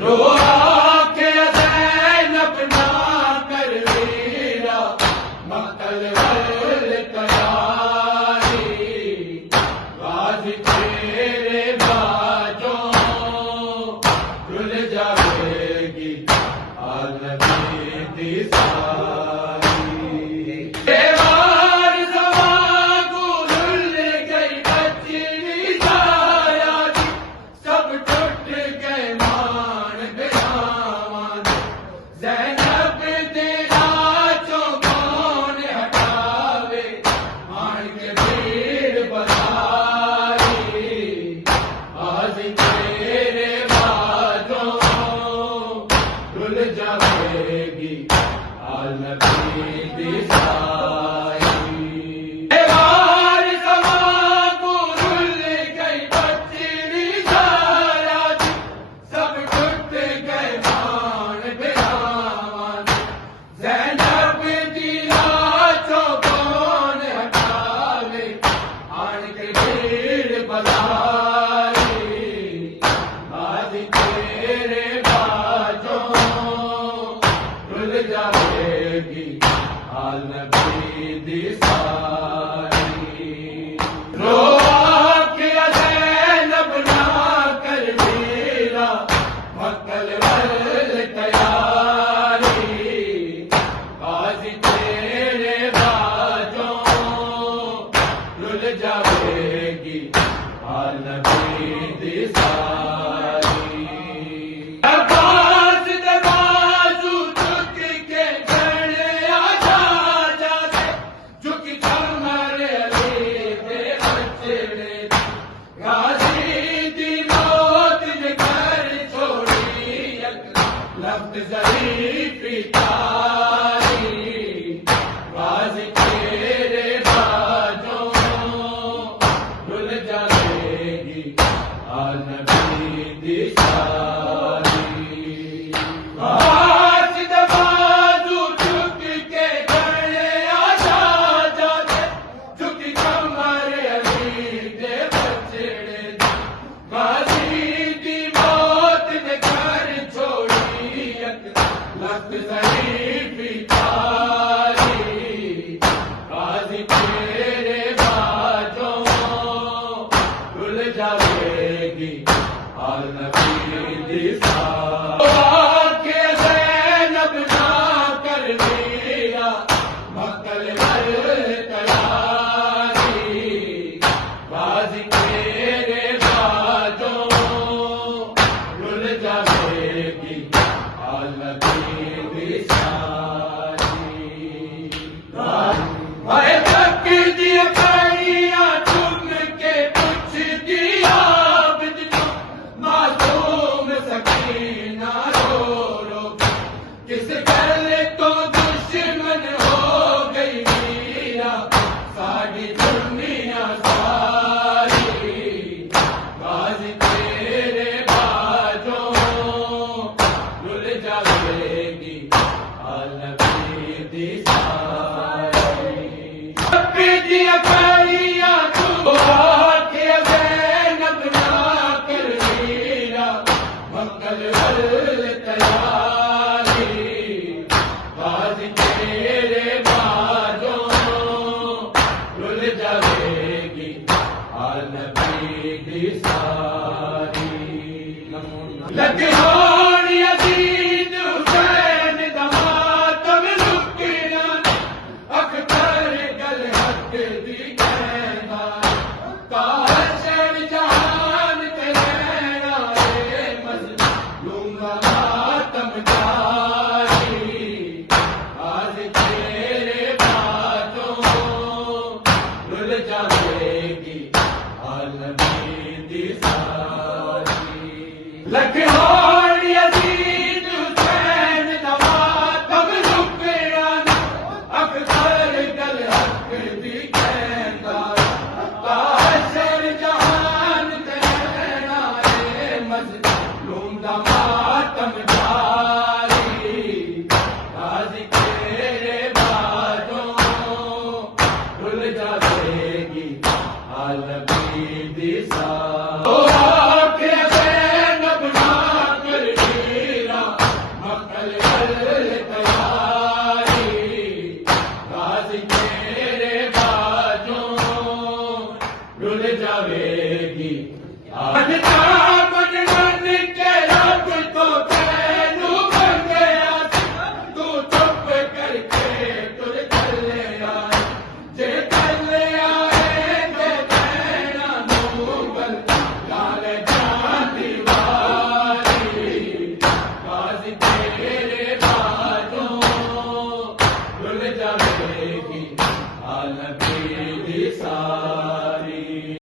روحا کے زینب نہ کر ویرا مقتل ور تیاری غازی تیرے باجوں رل جاوے گی عالمی دی ساری دیوار زمان کو رل گئی بچی سارا سب ٹوٹ گئے مان بیامان زینب تیرا چوکون ہٹاوے مان کے بھیڑ بساری غازی تیرے باجوں رل جاوے گی عالمی دی ساری دیوار زمان کو رل گئی بچی سارا سب ٹوٹ گئے مان بیامان زینب تیرا چوکون ہٹاوے آن کے بھیڑ بساری غازی تیرے باجوں رل جاوے گی عالمی دی ساری روحا کے زینب نہ کر ویرا مقتل ور تیاری غازی تیرے باجوں رل جاوے گی عالمی دی ساری عباس دے بازو جھک کے گھڑے آجا جاتے جھک چمر علی دے بچڑے غازی دی موت نے گھر چھوڑی یک لفظ ظریفی تاری غازی تیرے باجوں رل جاوے گی عالمی دی ساری آج دے بازو جھک کے گھڑے آجا جاتے جھک چمر علی دے بچڑے غازی دی موت نے گھر چھوڑی یک لفظ ظریفی تاری غازی تیرے باجوں رل جاوے گی عالمی دی ساری کے زینب نہ کر ویرا مقتل ور تیاری غازی تیرے باجوں رل جاوے گی عالمی دی ساری اے فقیر دی پڑیاں چن کے پوچھتی عابد کو معصوم سکینہ رو رو کس گل تو دشمن ہو گئی میرا ساری دنیا ساری غازی تیرے باجوں رل جاوے گی عالمی دی ساری دی پڑیاں روحا کے زینب نہ کر ویرا مقتل ور تیاری غازی تیرے باجوں رل جاوے گی عالمی دی ساری لگے ہون یزید حسین دا ماتم رکنا اختر گل حق دی کہنا کاشر جہان تے رہنا اے مظلوم دا ماتم جاری غازی تیرے باجوں رل جاوے گی عالمی دی ساری لکھ ہون یزید حسین دا ماتم رکنا اختر گل حق دی کہنا کاشر جہان تے رہنا اے مظلوم دا ماتم جاری غازی تیرے باجوں رل جاوے گی عالمی دی ساری رل جاوے گی آج